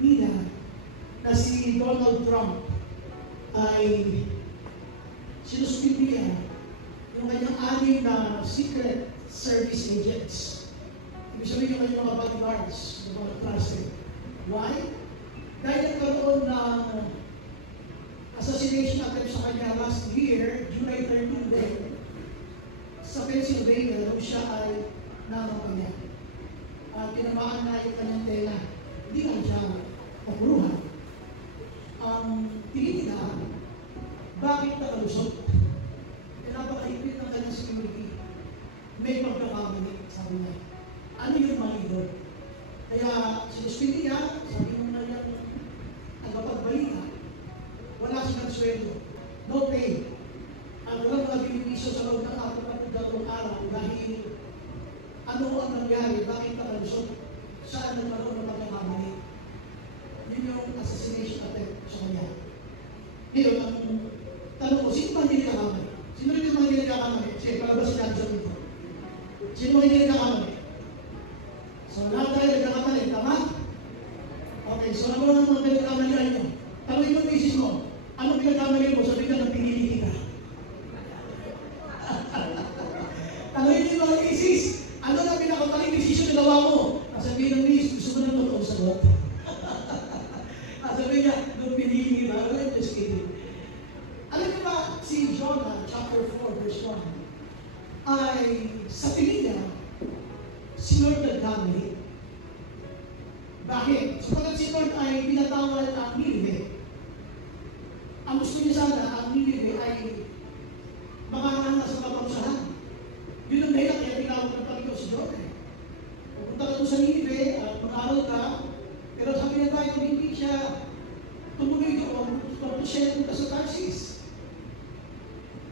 Nina na si Donald Trump ay sinuspindi yung kanyang anim na secret service agents. Ibig sabihin yung kanyang mga bodyguards, yung mga klase. Why? Dahil nagkaroon ng assassination attempt sa kanya last year, July 13 din, sa Pennsylvania, nung siya ay nangampanya. At tinamaan na yung kanyang tela. Hindi na siya mapuruhan. Ang tingin nila, bakit nakalusot? Napakahigpit ng kanyang security. May pagkakamali, sabi niya. Ano yung mali doon? Kaya sinuspindi niya, sabi mo na yung tagapagbalita, wala silang sweldo. No pay. Ang walang mga binipiso sa loob ng 42 araw dahil ano ang nangyari, bakit nakalusot, saan nagkaroon ng pagkakamali. Yun yung assassination attempt sa kanya. Ngayon, ang tanong ko, sino ba hindi nakakamali? Sino rin yung mga hindi nakakamali? Sige, palabas si Johnson dito. Sino mga hindi nakakamali? So, lahat tayo nagkakamali, tama? Okay, so ano ang mga pinagkamalian nyo? Tanongin mo yung misis mo, anong pinagkamali mo? Sabi ka na pinili kita. Tanongin mo yung mga misis, ano na pinakamaling desisyon na gawa mo? Sabihin ng misis, gusto mo ng totoong sagot. Sabi niya, nung pinili kita, I'm just kidding. Alam niyo ba, si Jonah, chapter 4, verse 1, ay sa tingin niya, si Lord nagkamali. Bakit? Sapagkat si Lord ay pinatawal ang Nineveh. Ang gusto niya sana, ang Nineveh ay makakahanga sa kaparusahan. Yun ang dahilan kaya tinawag ng Panginoon si Jonah. Pupunta ka doon sa Nineveh, mag-aral ka, pero sabi niya tayo, hindi siya tumuloy doon, pagpusyan ka sa Tarsis.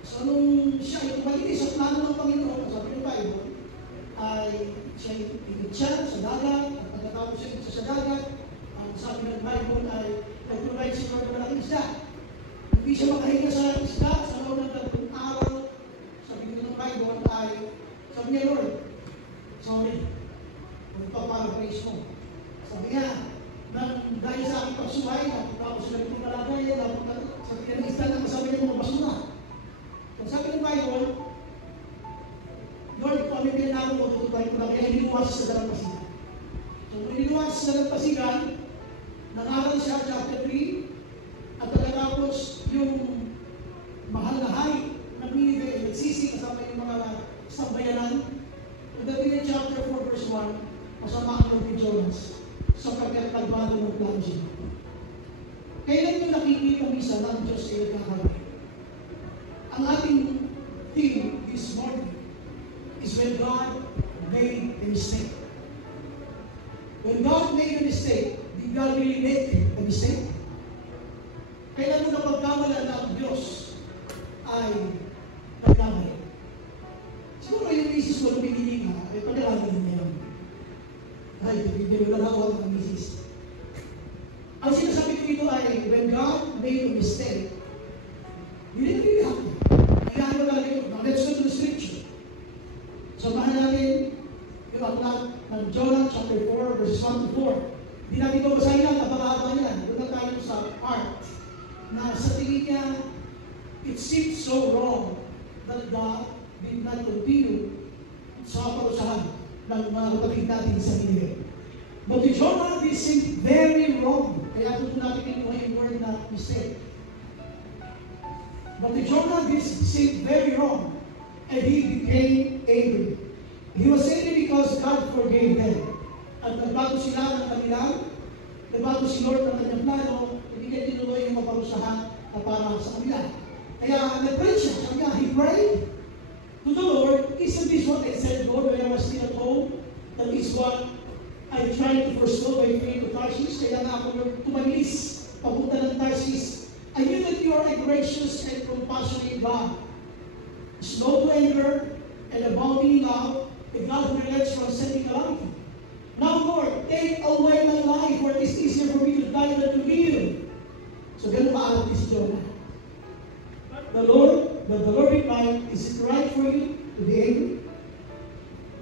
So, nung siya ay tumalinis sa plano ng Panginoon, sabi ng Bible, ay siya ay pinityan sa dagat, at pagkatapos siya sa dagat, ang sabi ng Bible ay nag-provide si Lord ng isda. Hindi siya makahinga sa isda, sa loob ng 3 araw, sabi ng Bible ay, sabi niya, Lord, sorry, magpaparaphrase mo. Sabi niya, dahil sa aking pagsuway, tapos sila itong kalagay, sabi niya ng isda na kasabi niya mga basura. Kung sabi ng Bible, Lord, kung ano yung pinanalo mo, tutupahin ko lang, kaya hininuwas sa dalampasigan. So, kung hininuwas sa dalampasigan, nangaral siya, chapter 3, at pagkatapos yung mahal na hay ng Nineveh, nagsisi kasama yung mga sambayanan. Pagdating ng chapter 4, verse 1, kasama ang Lord ni Jonas, sapagkat kalbado ng plano siya. Kailan yung nakikita misa ng Diyos ay nagkakamali? Ang ating theme this morning is when God made a mistake. When God made a mistake, did God really make a mistake? Kailan mo na pagkamala na ang Diyos ay nagkamali? Siguro yung misis mo na pinili ka, ay pag-alaman niya yun. Ay, bibiro na ako ng misis. Ang sinasabi ko dito ay, when God made a mistake, he didn't really happen. Kaya ano talaga ito? Now, let's go to the scripture. Samahan natin yung aklat ng Jonah chapter 4, verses 1 to 4. Hindi natin ito basahin lang, napakahaba yan. Doon na tayo sa part na sa tingin niya, it seems so wrong that God did not continue sa parusahan ng mga kapatid natin sa Nineveh. But to Jonah, this seemed very wrong. Kaya ito natin kinuha yung word na mistake. But to Jonah, this seemed very wrong. And he became angry. He was angry because God forgave them. At nagbago sila ng kanilang, nagbago si Lord ng kanyang plano, hindi niya tinuloy yung maparusahan na para sa kanila. Kaya nag-pray siya. Sabi niya, he prayed to the Lord, isn't this what I said, Lord, when I was still at home? That is what I tried to forestall by faith to Tarsus. Kaya nga ako tumalis, papunta ng Tarsus. I knew that you are a gracious and compassionate God, slow to anger and abounding in love, a God who relents from sending calamity. Now, Lord, take away my life, for it is easier for me to die than to live. So, ganun maalat ni si Jonah. But the Lord replied, is it right for you to be angry?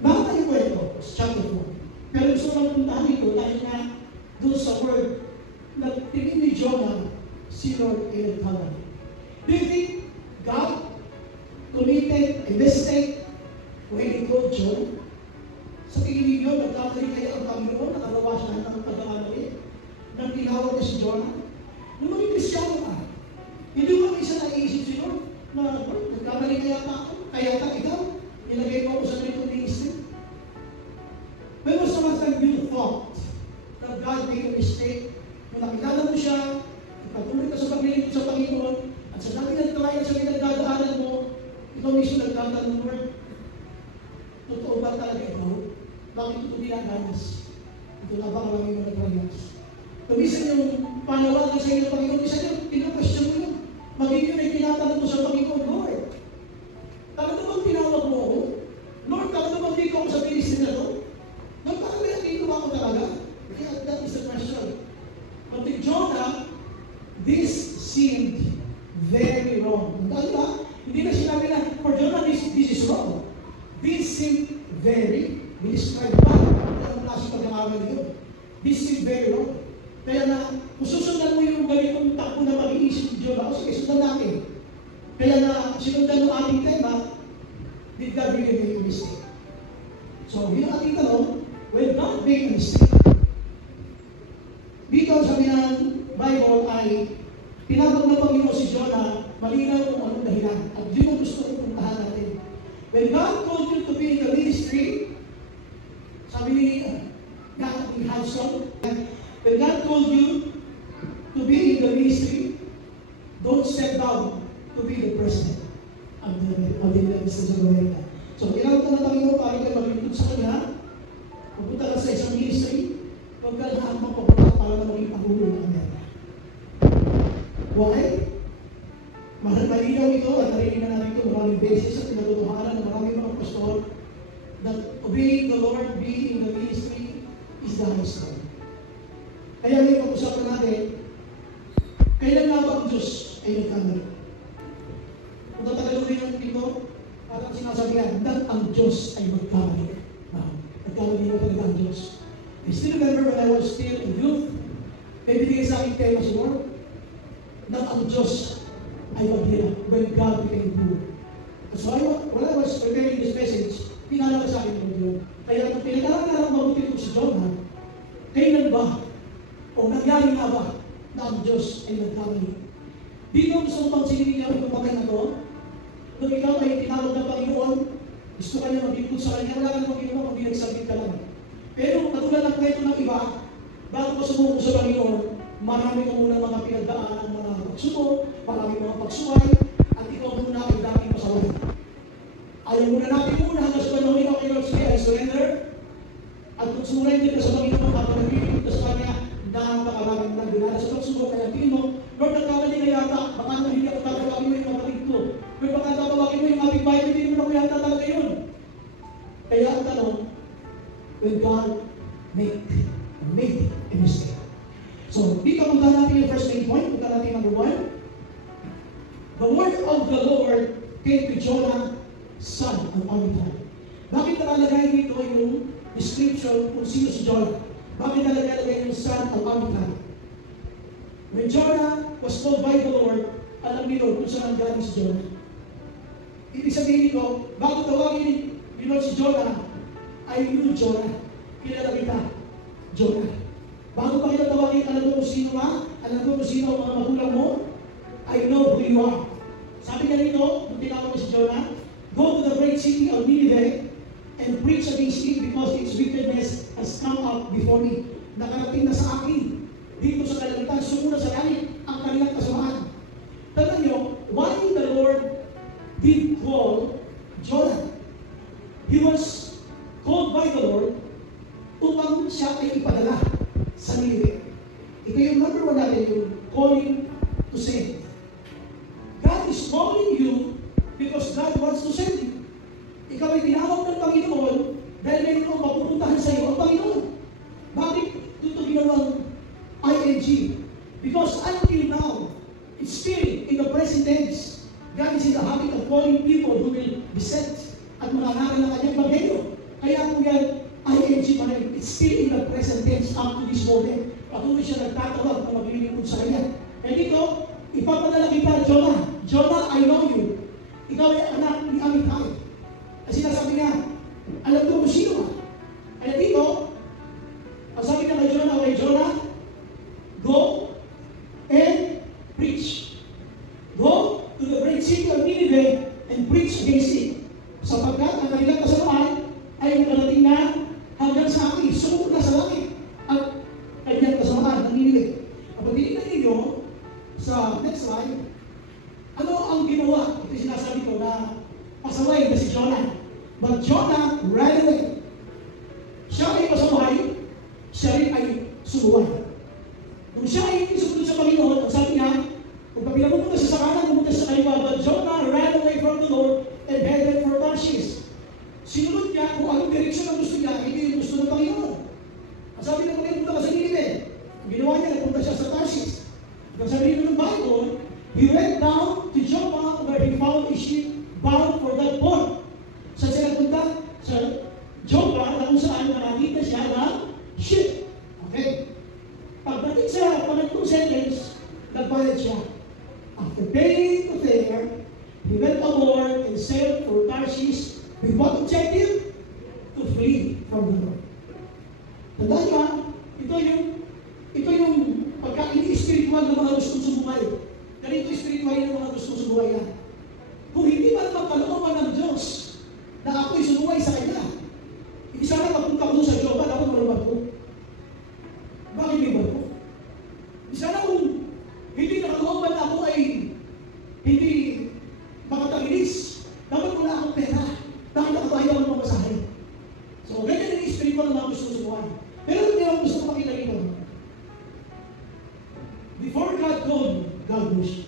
Bakit tayo kwento? Chapter 4. Pero gusto ko lang puntahan ito dahil nga doon sa word na tingin ni Jonah, si Lord ay nagkamali. Do you think God committed a mistake when He told Jonah? Sa tingin ninyo, nagkamali kaya ang Panginoon, nakagawa siya ng pagkakamali nang tinawag niya si Jonah? Nung maging Kristyano ka, hindi mo isa naiisip si Lord na nagkamali kaya ako, kaya ka ikaw, nilagay mo ako sa ganitong ministry. When was the last time you thought that God made a mistake? Nung nakilala mo siya, ipatuloy ka sa pagliling sa Panginoon, at sa dami ng trial sa pinagdadaanan mo, ikaw mismo nagtatanong, Lord, totoo ba talaga ikaw? Bakit ito dinaganas? Ito na ba maraming mga trials? Kumisan yung panawagan sa inyo, Panginoon, isa nyo, pinakwestiyon mo yun. Maging yun ay tinatanong mo sa Panginoon, Lord, talaga bang tinawag mo ako? Lord, talaga bang di ko ako sa ministry na to? Lord, talaga ba dito ba ako talaga? Yeah, that is the question. But to Jonah, this seemed very wrong. Ano ba? Hindi na sinabi na, for Jonah, this is wrong. This seemed very, describe pa. Ang klaseng pagkakamali yun. This seemed very wrong. Kaya na, kung susundan mo yung ganitong takbo na mag-iisip ni Jonah, o sige, sundan natin. Kaya na, sinundan mo ating tema, did God really make a mistake? So, yun ang ating tanong, when God made a mistake, dito sabi ng Bible ay tinawag ng Panginoon si Jonah, malinaw kung anong dahilan. At yun ang gusto kong puntahan natin. When God told you to be in the ministry, sabi ni Hudson, when God told you to be in the ministry, don't step down to be the president of the United States of America. So, tinawag na Panginoon para kayo maglingkod sa Kanya, pupunta ka sa isang ministry, huwag ka lahat magpapunta para na maging pangulo ng Amerika. Why? Malinaw ito at narinig na natin ito maraming beses at pinatutuhanan ng maraming mga pastor that obeying the Lord, being in the ministry is the highest calling. Kaya may pag-usapan natin, kailan nga ba ang Diyos ay nagkamali? Kung tatagalogin natin dito, parang sinasabihan, that ang Diyos ay magkamali. Nagkamali na talaga ang Diyos. I still remember when I was still in youth, may binigay sa akin tema si Lord, na ang Diyos ay maghirap when God became poor. So when I was preparing this message, pinalala sa akin ng Diyos. Kaya kung pinag-aralan mabuti ko si Jonah, kailan ba o nangyari nga ba na ang Diyos ay nagkamali? Dito gusto mo pansinin niya ang pagpagay na to, kung ikaw ay tinawag ng Panginoon, gusto ka niya maglingkod sa Kanya, wala kang Panginoon kung binagsabit ka lang. Pero katulad ng kwento ng iba, bago ka sumuko sa Panginoon, marami ka muna mga pinagdaan ng mga pagsubok, marami mga pagsuway, at ikaw muna ay dating pasaway. Ayaw muna natin muna hanggang sa panahon ikaw kay Lord, sige, I surrender. At kung surrender ka sa Panginoon, at nagpipigil ka sa Kanya, napakaraming nagdinala sa pagsubok, kaya tingin mo, Lord, nagkamali na yata, baka na hindi ako tatawagin mo yung kapatid ko. Lord, baka tatawagin mo yung ating bayan, hindi mo na ko yata talaga yun. Kaya ang tanong, when God made a mistake. So, dito punta natin yung first main point. Punta natin number 1. The word of the Lord came to Jonah, son of Amittai. Bakit nakalagay dito yung description kung sino si Jonah? Bakit nakalagay yung son of Amittai? When Jonah was told by the Lord, alam ni Lord kung saan galing si Jonah. Ibig sabihin nito, bago tawagin ni Lord si Jonah, I knew Jonah. Kilala kita, Jonah. Bago pa kita tawagin, alam mo kung sino ka? Alam mo kung sino ang mga magulang mo? I know who you are. Sabi ka nito, nung tinawag mo si Jonah, go to the great city of Nineveh and preach against it because its wickedness has come up before me. Nakarating na sa akin. Dito sa kalangitan, sumuna sa langit ang kanilang kasamaan. Tignan nyo, why the Lord did call Jonah? He was called by the Lord upang siya ay ipadala sa Nineveh. Ito yung number 1 natin, yung calling to save. God is calling you because God wants to save you. Ikaw ay tinawag ng Panginoon dahil mayroon mapupuntahan sa iyo ang Panginoon. Bakit ito ginawang ING? Because until now, it's still in the present tense. God is in the habit of calling people who will be sent at mangangaral ng kanyang bagay. Kaya kung yan, ING pa rin. It's still in the present tense up to this moment. Patuloy siya nagtatawag na maglilingkod sa kanya. Kaya dito, ipapadala kita, Jonah. Jonah, I know you. Ikaw ay anak ni Amittai. Kasi sinasabi niya, alam ko kung sino ka. Kaya dito, ang sabi niya kay Jonah, go and preach. Go to the great city of Nineveh and preach against it. Sapagkat ang kanilang kasamaan ay makarating na hanggang sa akin. Sumunod na sa langit ang kanyang kasamaan ng Nineveh. Kapag tinignan ninyo sa next slide, ano ang ginawa? Ito sinasabi ko na pasaway na si Jonah. But Jonah ran away. Siya ay pasaway, siya rin ay sumuway. Kung siya ay sumunod sa Panginoon, ang sabi niya, kung kapila pumunta siya sa kanan, pumunta sa kaliwa, but Jonah ran away from the Lord and headed for Tarshish. Sinunod niya kung anong direksyon ang gusto niya, hindi yung gusto ng Panginoon. Ang sabi na kung punta ka sa Nineveh, ang ginawa niya, nagpunta siya sa Tarshish. Ang sabi nito ng Bible, he went down to Joppa where he found a ship bound for that port. Saan siya nagpunta? Sa Joppa, na kung saan nakakita siya ng ship. Okay? Pagdating sa pangatlong sentence, nagbayad siya. After paying the fare, he went aboard and sailed for Tarshish with what objective? To flee from the Lord. Tandaan niyo, ito yung pagka-ini-spiritual ng mga gustong sumuhay. Ganito spiritual ng mga gustong sumuhay yan. Kung hindi man magkalooban ng Diyos na ako'y sumuhay sa Kanya, hindi sana magpunta ko sa Joppa, dapat malumad ko. Bakit may barko? Hindi sana kung hindi nakalooban na ako ay hindi makatalinis, dapat wala akong pera. Bakit nakatayo ako ng masahe? So, ganyan yung spiritual ng mga gustong sumuhay. Pero hindi ako gusto makita rin. Before God called, God knows you.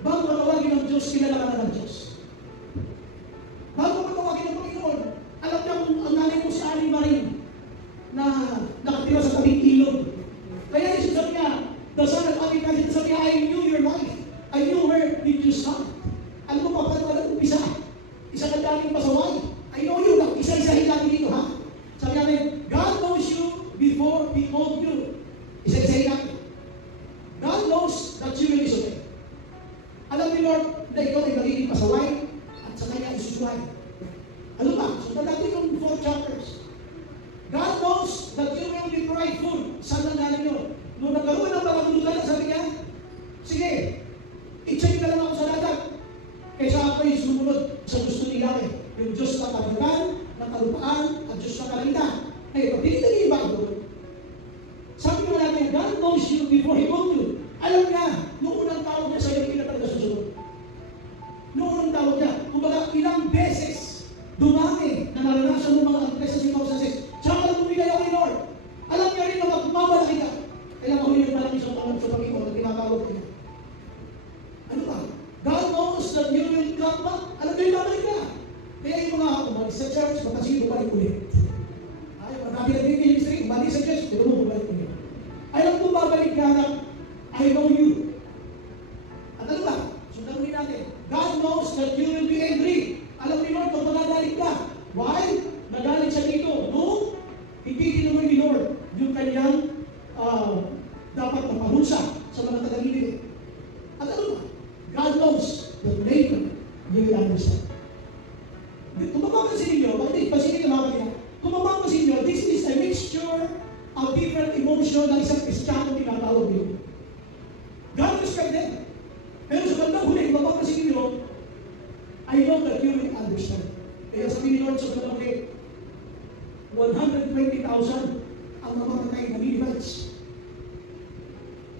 Bago matawagin ng Diyos, kilala ka na ng Diyos. Bago matawagin ng Panginoon, alam niya kung ang nanay mo si Aling Marin na nakatira sa tabing ilog. Kaya yung sabi niya, the son of Amittai, sabi niya, I knew your life. I knew where did you start. Alam mo pa, paano alam umpisa? Isa ka daming pasaway. I know you, isa-isahin natin dito, ha? Sabi namin, God knows you before He called you. Isa-isahin natin. God knows that you will disobey. Alam ni Lord na ikaw ay magiging pasaway at sa Kanya isusuway. Ano ba? Sundan natin yung 4 chapters. God knows that you will be prideful. Saan lang natin yun? Nung nagkaroon ng pangagulutan, sabi niya, sige, i-check ka lang ako sa dagat. Kaysa ako'y sumunod sa gusto ni Yahweh. Yung Diyos na karagatan, ng kalupaan, at Diyos na kalangitan. Ngayon, pag tinignan niyo yung Bible, sabi ko natin, God knows you before He called you. Alam niya, noong unang tawag niya sa'yo, hindi na talaga susunod. Noong unang tawag niya, kumbaga ilang beses, dumami na naranasan ng mga antres sa circumstances. Tsaka alam bumigay ako ni Lord. Alam niya rin na magmamalaki ka. Kaya mahuli ng malaki sa Panginoon na tinatawag niya. Ano ba? God knows that you will come back. Alam niya yung babalik ka. Kaya yung mga umalis sa church, magkasing bumalik ulit. Ay, marami na din yung ministry, umalis sa church, pero mo bumalik ulit. Alam ko babalik ka na, I know you. At ano ba? Sundan ulit natin. God knows that you will be angry. Alam ni Lord, kung magagalit ka. Why? Nagalit siya dito. No? Hindi tinuloy ni Lord yung kanyang dapat maparusa sa mga taga-Nineveh. At ano ba? God knows that later you will understand. Kung mapapansin ninyo, bakit pansinin ka mga kanina? Kung mapapansin ninyo, this is a mixture of different emotion ng isang Kristiyano tinatawag nyo. God respect them. Pero sa bandang huli, kung mapapansin ninyo, I know that you will understand. Kaya sabi ni Lord sa bandang huli, 120,000 ang mamamatay na Ninevites.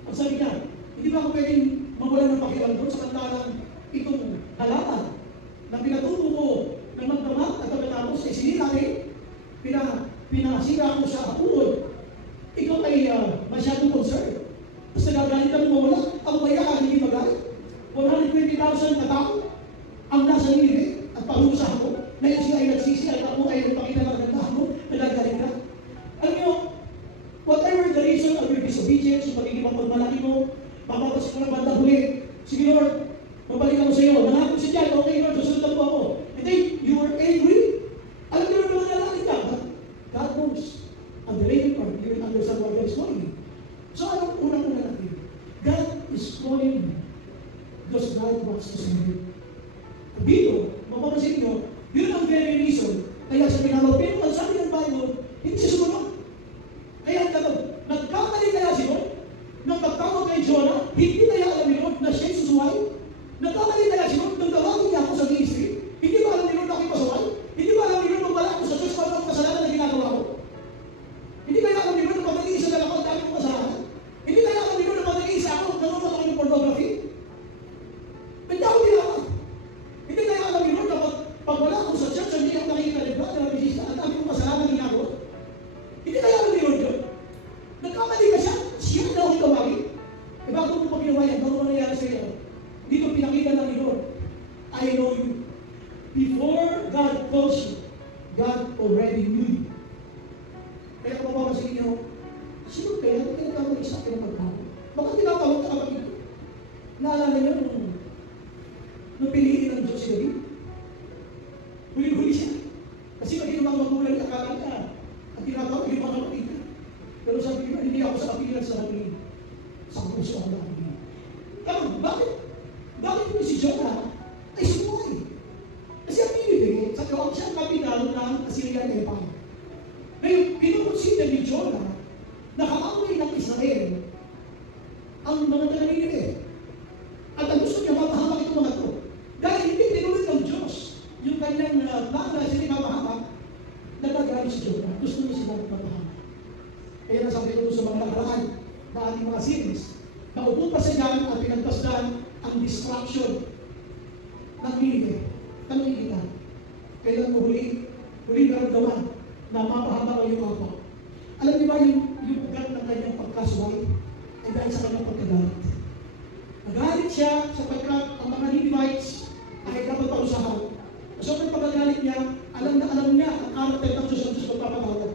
Ang sabi niya, hindi ba ako pwedeng mawalan ng pakialam doon sa kantalang itong halaman na pinatubo ko ng magdamag at pagkatapos ay sinira rin, pinasira ko sa uod. Ikaw ay masyadong concerned. Tapos nagagalit ka mawala. Ang maya ka, hindi magalit. 120,000 na tao ang nasa Nineveh at parusa ako. Ngayon siya ay nagsisi at ako ay nagpakita ng kagandahan mo, nagagalit ka. Alam niyo, whatever the reason of your disobedience, yung pagiging pagmalaki mo, mapapas ko ng bandang huli. Sige Lord, mabalik ako sa iyo. Nangakot si Jan, okay Lord, susunod mo ako. And then, you were angry. Alam niyo naman nalaki ka, but God knows. because God wants to save you. Dito, mapapansin nyo, yun ang very reason kaya sa pinanod. Pero ang sabi ng Bible, hindi siya sumunod. Kaya ang tanong, nagkamali kaya si Lord? Nang magtawag kay Jonah, hindi kaya alam ni Lord na siya'y susuway? Nagkamali kaya si Lord nang tawagin niya ako sa ministry? Hindi ba alam ni Lord na ako'y pasuway? Hindi ba alam ni Lord nang wala ako sa Diyos para ang kasalanan na ginagawa ko? Hindi kaya alam ni Lord na pag-iisa na ako ang dami kong kasalanan? Hindi kaya alam ni Lord na pag-iisa ako nanonood ako ng pornography? Hindi ako ginawa. Hindi kaya alam ni Lord na pag wala ako sa church, hindi ako nakikalibrad na nabisista ang dami kong kasalanan na ginagawa? Hindi kaya alam ni Lord yun? Nagkamali ka siya, siya na ako tawagin. E bago mo pag ginawa yan, bago mo nangyari sa iyo, dito pinakita ng ni Lord, I know you. Before God calls you, God already knew you. Kaya kung mapapansin niyo, sino kaya hindi ka nagkamali sa akin ng pagtawag? Baka tinatawag ka kapatid ko. Naalala niyo nung piliin ng Diyos si David? Huli-huli siya. Kasi maging mga magulang niya, akala niya, at tinatawag yung mga kapatid niya. Pero sabi niya, hindi ako sa kapilan sa kapatid. Sa puso ako na kapatid. Pero bakit? Bakit mo si Jonah ay sumuhay? Kasi ang pinibigay, sa kawag siya ang kapitan ng Assyrian Empire. Ngayon, kinukonsider ni Jonah na kakawin ng Israel ang mga taga-Ninive. At ang gusto niya, mapahamak itong mga ito. Dahil hindi tinuloy ng Diyos yung kanyang plano na sila mapahamak, nagagalit si Jonah. Gusto niya sila mapahamak. Kaya nasabi ko sa mga nakaraan na ating mga series, naupo pa siya dyan at pinagpasdan ang distraction ng Ninive. Tanong kita, kailan mo huli naramdaman na mapahamak ang iyong apa? Alam niyo ba yung ugat ng kanyang pagkasuway ay dahil sa kanyang pagkagalit? Nagalit siya sapagkat ang mga Ninevites ay dapat pausahan. So ang pagkagalit niya, alam niya ang karakter ng Diyos ang Diyos magpapatawad.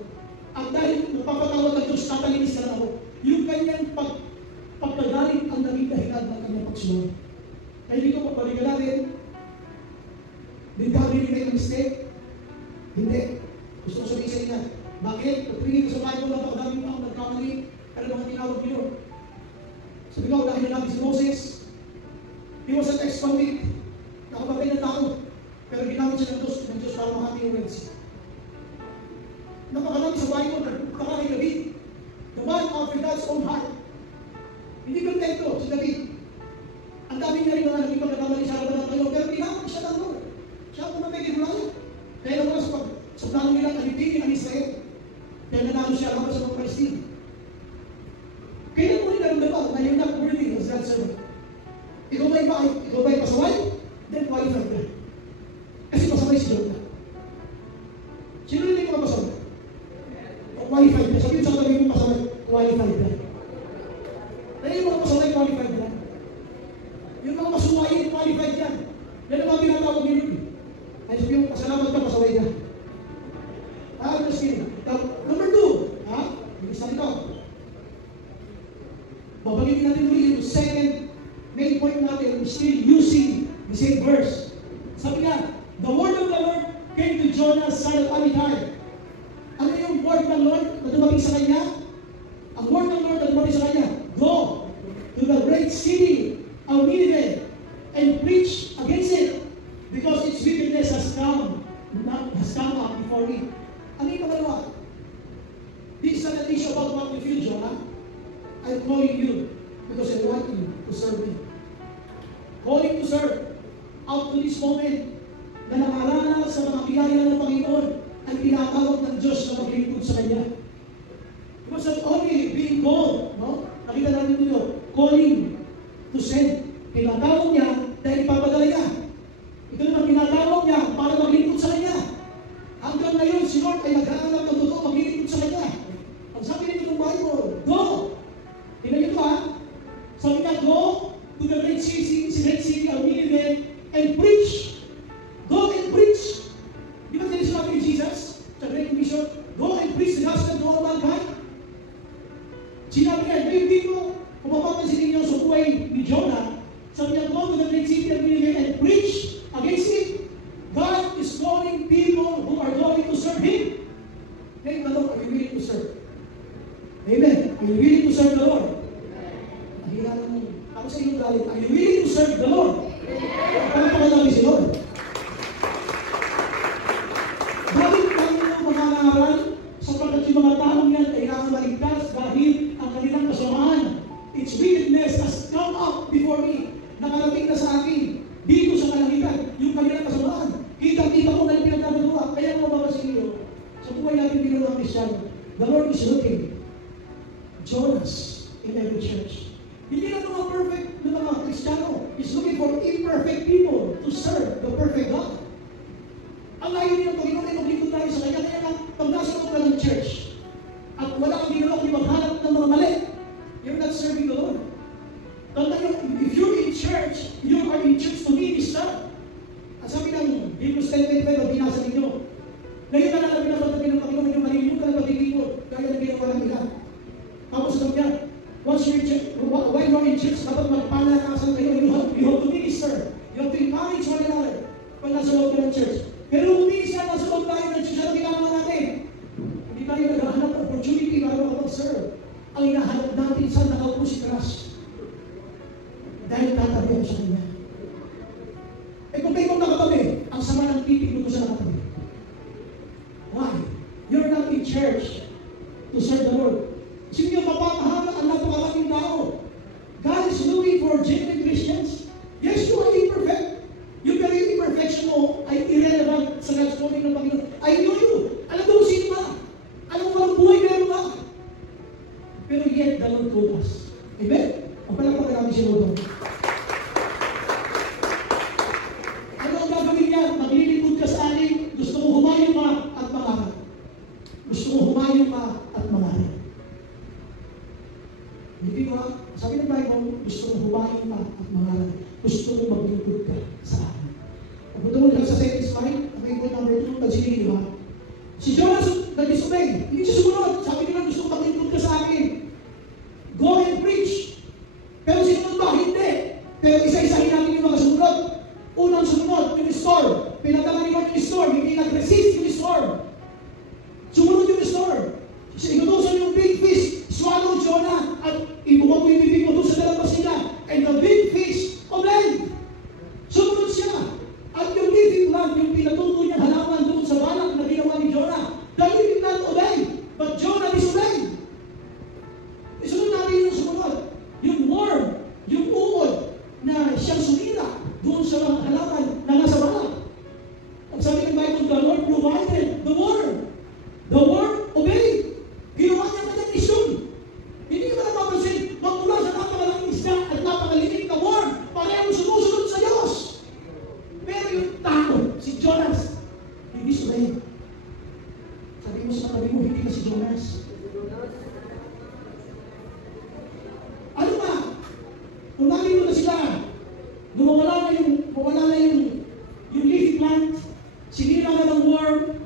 At dahil magpapatawad ng Diyos, tatalinis ka na ako. Yung kanyang pagkagalit ang naging dahilan ng kanyang pagsuway. Kaya dito pagbalikan natin, did God really make a mistake? Hindi. Gusto ko sabihin sa inyo, bakit? Pagpingin ko sa Bible na pagdaming ako nagkamali, pero mga tinawag niyo. Sabi ko, dahil na natin si Moses, he was an ex-convict, nakapatay ng tao, pero ginamit siya ng Diyos para makati yung Red Sea. Napakalami sa Bible, nagpaka kay David, the man after God's own heart. Hindi kontento si David. Ang daming na rin mga naging pagkakamali sa harapan ng kayo, pero ginamit siya ng Lord. Siya ang pumatay kay Goliath. Kaya naman sa plano nilang alipinin ang Israel. Kaya nanalo siya laban sa mga Palestine. Kaya mo rin naramdaman na you're not worthy as God's servant. Ikaw ba'y pasaway? Then qualified ka. Kasi pasaway si Jonah. Sino rin yung mga pasaway? O qualified ka. Sabihin sa tabi mo pasaway, qualified ka. Kaya yung mga pasaway, qualified ka. Yung mga masuwayin, qualified ka. Yan ang mga tinatawag ni Lord. Ay sabihin mo, pasalamat ka, pasaway ka. Just kidding. Number 2, Bilis na ito. Babalikin natin ulit yung second main point natin, still using the same verse. Sabi nga, the word of the Lord came to Jonah, son of Amittai. Ano yung word ng Lord na dumating sa kanya? Ang word ng Lord na dumating sa kanya, go to the great city of Nineveh and preach against it because its wickedness has come up before me. Ano yung pangalawa? This is not an issue about what we feel, Jonah. I'm calling you because I want you to serve me. Calling to serve out to this moment na nakaranas sa mga biyaya ng Panginoon ay pinatawag ng Diyos na maglingkod sa Kanya. It was not only being called, no? Nakita natin dito, calling to send. Pinatawag niya dahil ipapadala niya. Ito naman pinatawag niya para maglingkod sa Kanya. Hanggang ngayon, si Lord ay naghahanap ng totoo maglingkod sa Kanya. Ang sabi nito ng Bible, go! Tingnan niyo ba? Sabi niya, go to the great city of Nineveh and preach. Go and preach. Di ba sinabi ni Jesus sa Great Commission? Go and preach the gospel to all mankind. Sinabi niya, may people, kung mapapansin ninyo sa buhay ni Jonah, sabi niya, go to the great city of Nineveh and preach against it. God is calling people who are going to serve Him. Ngayon, are you willing to serve? Amen. Are you willing to serve the Lord? Nakilala mo, Ako sa inyong galing, are you willing to serve the Lord? Paano pa namin si Lord? Bakit tayo mga nangaral sapagkat yung mga taong yan ay nakamaligtas dahil ang kanilang kasamaan, its wickedness has come up before me. Nakarating na sa akin dito sa kalangitan, yung kanilang kasamaan. Kita-kita ko na pinagkabagawa. Kaya mo mababasin niyo, sa buhay natin bilang mga Kristyano, the Lord is looking. Jonas in every church. Hindi lang mga perfect na mga Kristyano. He's looking for imperfect people to serve the perfect God. Ang layo niya, Panginoon ay maglingkod tayo sa Kanya. Kaya nga, pag nasa ka ng church, at wala kang ginagawa kung maghanap ng mga mali, you're not serving the Lord. Tanda nyo, if you're in church, you are in church to minister. At sabi ng Hebrews 10:25 na binasa ninyo, ngayon na lang pinapatabi ng Panginoon yung malilimutan ng paglilingkod, kaya na ginawa ng ilan. Tapos sabi niya, once you're in church, while you're in church, dapat magpanalakasan kayo, you have to minister. You have to encourage one another pag nasa loob ng church. Pero kung minsan nasa loob tayo ng church, ano ginagawa natin? Hindi tayo naghahanap ng opportunity para makapag-serve. Ang hinahanap natin saan nakaupo si Christ. Dahil tatabi ako sa Kanya. Eh kung kayo nakatabi, ang sama ng titig mo sa nakatabi. Why? You're not in church to serve the Lord. Sige nyo, mapapahanga ang napakaraming tao. God is looking for genuine Christians. Yes, you are imperfect. Yung very imperfection mo ay irrelevant sa God's calling ng Panginoon. I know you. Alam mo sino ka. Alam mo ang buhay meron ka. Pero yet, the Lord told us. Amen? Ang palakpakan namin si Lord. Ano ang gagawin niya? Maglilingkod ka sa aling, gusto mo humayo ka at mangarap. Gusto mo humayo ka at mangarap. Hindi ko sabi ng Bible, gusto mo humayo ka at mangarap. Gusto mo maglingkod ka sa akin. Kung tungkol ka sa second slide, ang ikot number 2, pansinin niyo ha. Si Jonas nag-disobey. Hindi siya sumunod. Sabi niya, gusto mo maglingkod ka sa akin. Go and preach. Pero sinunod ba? Hindi. Pero isa-isahin natin yung mga sumunod. Unang sumunod, yung store. Pinagdala niyo yung store. Hindi nag-resist yung store. Sumunod yung store. Inutusan yung big fish. Swallow Jonah. At ibuwag mo yung bibig mo doon sa dalapas nila. And the big fish obeyed. Sumunod siya. At yung living land, yung pinatuto niyang halaman doon sa balak na ginawa ni Jonah. The living land obeyed. But Jonah disobeyed. Isunod natin yung sumunod. Yung worm, yung uod na siyang sumira doon sa halaman na nasa balak. Ang sabi ng Bible, the Lord provided the worm. The worm obeyed. Ginawa niya kanyang mission. Hindi ka napapansin, magmula sa napakalaking isda at napakaliit na worm, parehong sumusunod sa Diyos. Pero yung tao, si Jonas, hindi sumayin. Sabi mo sa katabi mo, hindi na si Jonas. Ano ba? Kung nakito na sila, mawala na yung leafy plant, sinira na ng worm,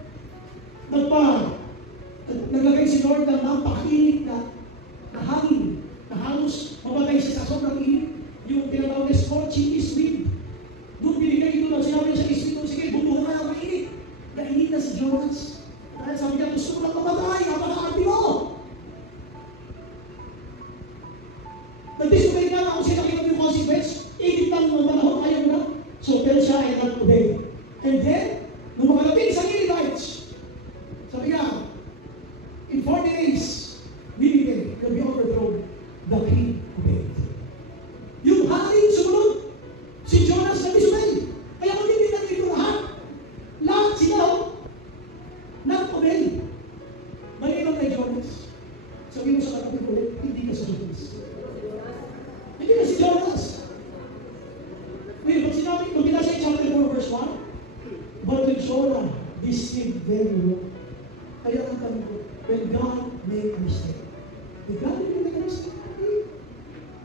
naglagay si Lord ng napakainit na hangin, na halos mamatay siya sa sobrang init, yung tinatawag na scorching east wind. Doon binigay ito lang, sinabi niya sa east wind, sige, bubuhan ka ng mainit. Nainit na si Jonas. Dahil sabi niya, gusto ko lang mamatay, napaka-arti mo. Nag-disobey ka na kung sila kinap yung consequence, init lang mga panahon, ayaw na. So, pero siya ay not-obey. And then, nung makarating sa Ninevites, sabi niya, in 40 days, Nineveh will be overthrown. The king obeyed. Yung hari sumunod, si Jonas nag-disobey. Kaya kung hindi na dito lahat sila nag-obey. Mali lang kay Jonas. Sabi mo sa katabi ulit, hindi ka si Jonas. Hindi ka si Jonas. Pag sinabi, kung binasa yung chapter 4 verse 1, but with Jonah, this did very well. Kaya ang tanong ko, when God made a mistake, did God really make a mistake?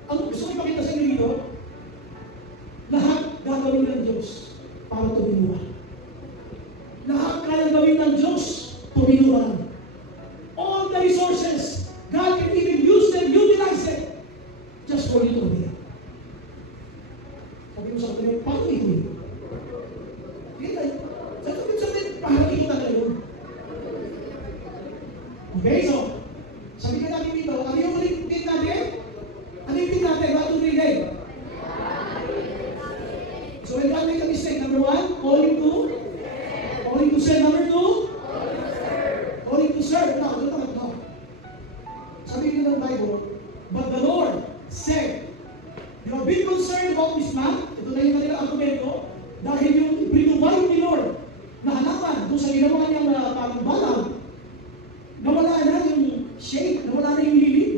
Ang gusto ko ipakita sa inyo dito, lahat gagawin ng Diyos para tuminuan. Lahat kaya gawin ng Diyos, tuminuan. All the resources, God can even use them, utilize them, just for you to obey. Sabi mo sa kanila, paano ito yun? Sabi, paano ito na ngayon? Okay, so, sabi ka natin dito, ano yung ulit natin? Ano yung natin? 1, 2, 3, Sabi niyo ng Bible, but the Lord said, you have been concerned about this man. Ito na yung kanilang argumento. Dahil yung pinubay ni Lord na hanapan doon sa ginawa niyang pagbalang, nawala na yung shade, nawala na yung lilid.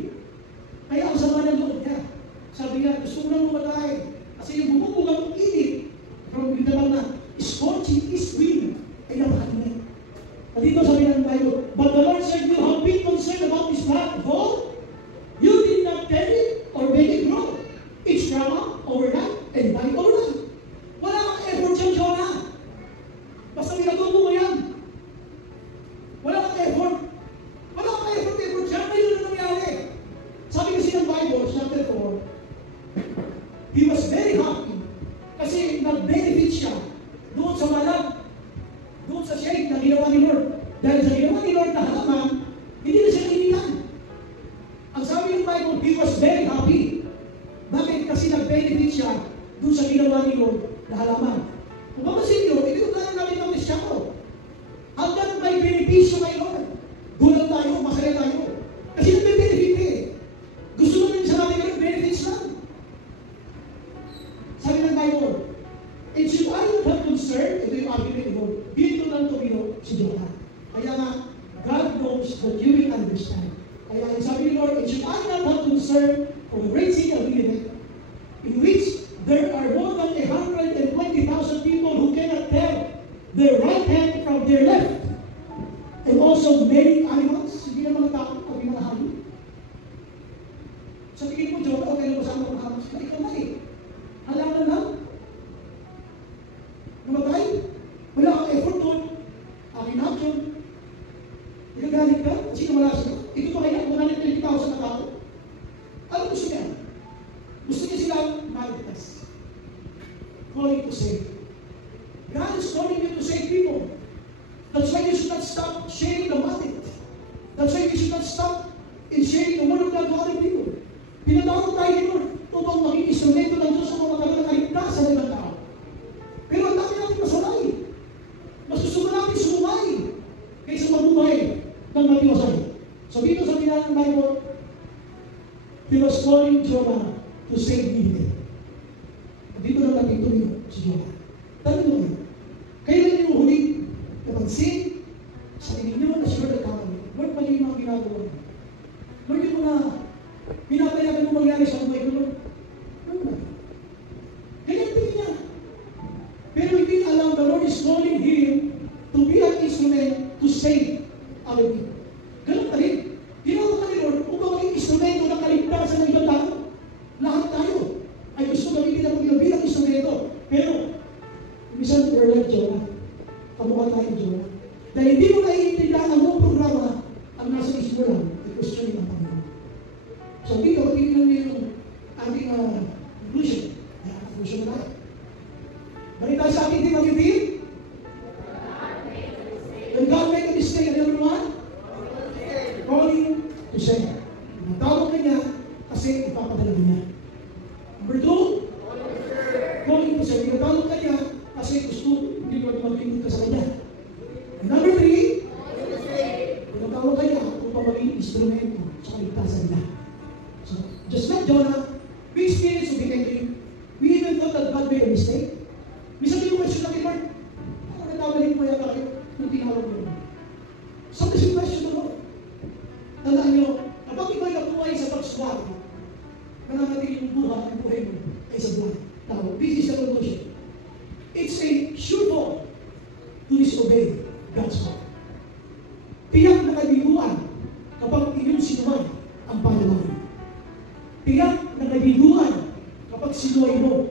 Kaya ang sama ng loob niya. Sabi niya, gusto mo nang mamatay. Kasi yung bumubugang init, from yung naman na scorching east wind, ay napakali niya. At dito sabi ng Bible, but the Lord said, you have been concerned about this plant, though you did not tend it or make it grow. It sprang up overnight and died overnight. Wala kang effort dyan, Jonah. Basta ginagawa mo yan. Wala kang effort. Wala kang effort dyan. May yun na nangyari. Sabi kasi ng Bible, chapter 4, he was very happy kasi nag-benefit siya doon sa malag, doon sa shade na ginawa ni Lord. Dahil sa ginawa ni Lord na halaman, hindi na siya initan. Ang sabi ng Bible, he was very happy. Bakit? Kasi nag-benefit siya doon sa ginawa ni Lord na halaman. Kung mapasin nyo, ito yung tanong namin ng Mesya ko. Hanggang may benepisyo kay Lord. Gulang tayo, masaya tayo. Kasi nag-benefit eh. Gusto namin sa natin ng benefits lang. Sabi ng Bible, and should I not have concern, ito yung argument ni Lord, dito lang tumino si Jonah. Kaya nga, God knows that you will understand. Kaya sabi ni Lord, and should I not have concern for the great city of Nineveh, in which there are more than 120,000 people who cannot tell their right hand from their left, and also many animals, hindi na mga tao, kami mga hangin. Sa tingin mo, Jonah, okay na ba sa mga hamas? Ikaw na eh. Halaman lang. Namatay. Wala kang effort doon. Akin na yun. Nagagalit ka? Kasi wala siya. Ito pa kaya, 120,000 na tao. Ano gusto niya? Gusto niya silang maligtas. Calling to save. God is calling you to save people. That's why you should not stop sharing the message. That's why you should not stop in sharing the word of God to other people. Pinatawag tayo ni Lord upang maging instrumento ng Diyos sa mga magkaroon ng kaligtasan ng ibang tao. Pero ang dami natin masalay. Mas gusto mo natin sumay kaysa mabuhay ng matiwasay. So dito sa pinag ng Bible, he was calling Jonah to save Nineveh. Dito na natin tuloy si Jonah. Tanong mo yun. Kailan niyo huli napansin sa tingin niyo na siya nagkamali? Lord, mali yung mga ginagawa niyo. Lord, yung mga pinapayagan mo mangyari sa buhay ko, Lord. Lord, ganyan tingin niya. Pero hindi alam, the Lord is calling him to be an instrument to save other people. Ganun ka rin. Ginawa ka ni Lord upang maging instrumento ng kaligtasan ng ibang tao. Lahat tayo ay gusto gamitin ang bilang instrumento. Pero, minsan, you're like Jonah. Kamukha tayo Jonah. Dahil hindi mo naiintindihan ang buong programa, ang nasa isip mo lang, i-question ang Panginoon. So dito, tingnan niyo yung ating conclusion. Conclusion na tayo. Balik tayo sa ating team, ang team. When God make a mistake, and number one, calling to save. Natawag ka niya kasi ipapadala niya. Number two, calling to save. Natawag ka niya kasi gusto hindi mo mag-lingkod ka sa kanya. And number three, natawag ka niya upang maging instrumento sa kaligtasan niya. So, just like Jonah, we experienced obediently. We even thought that God made a mistake. Minsan yung question natin, Lord, ako nagkagaling mo yata kayo nung tinawag mo. So, this is question ng Lord. Tandaan nyo, kapag ikaw ay nabuhay sa pagsuwari, mananatiling yung buhay mo ay sa buhay. Now, this is the conclusion. It's a sure fall to disobey God's word. Tiyak na kabiguan kapag inyong sinuway ang panawagan. Tiyak na kabiguan kapag sinuway mo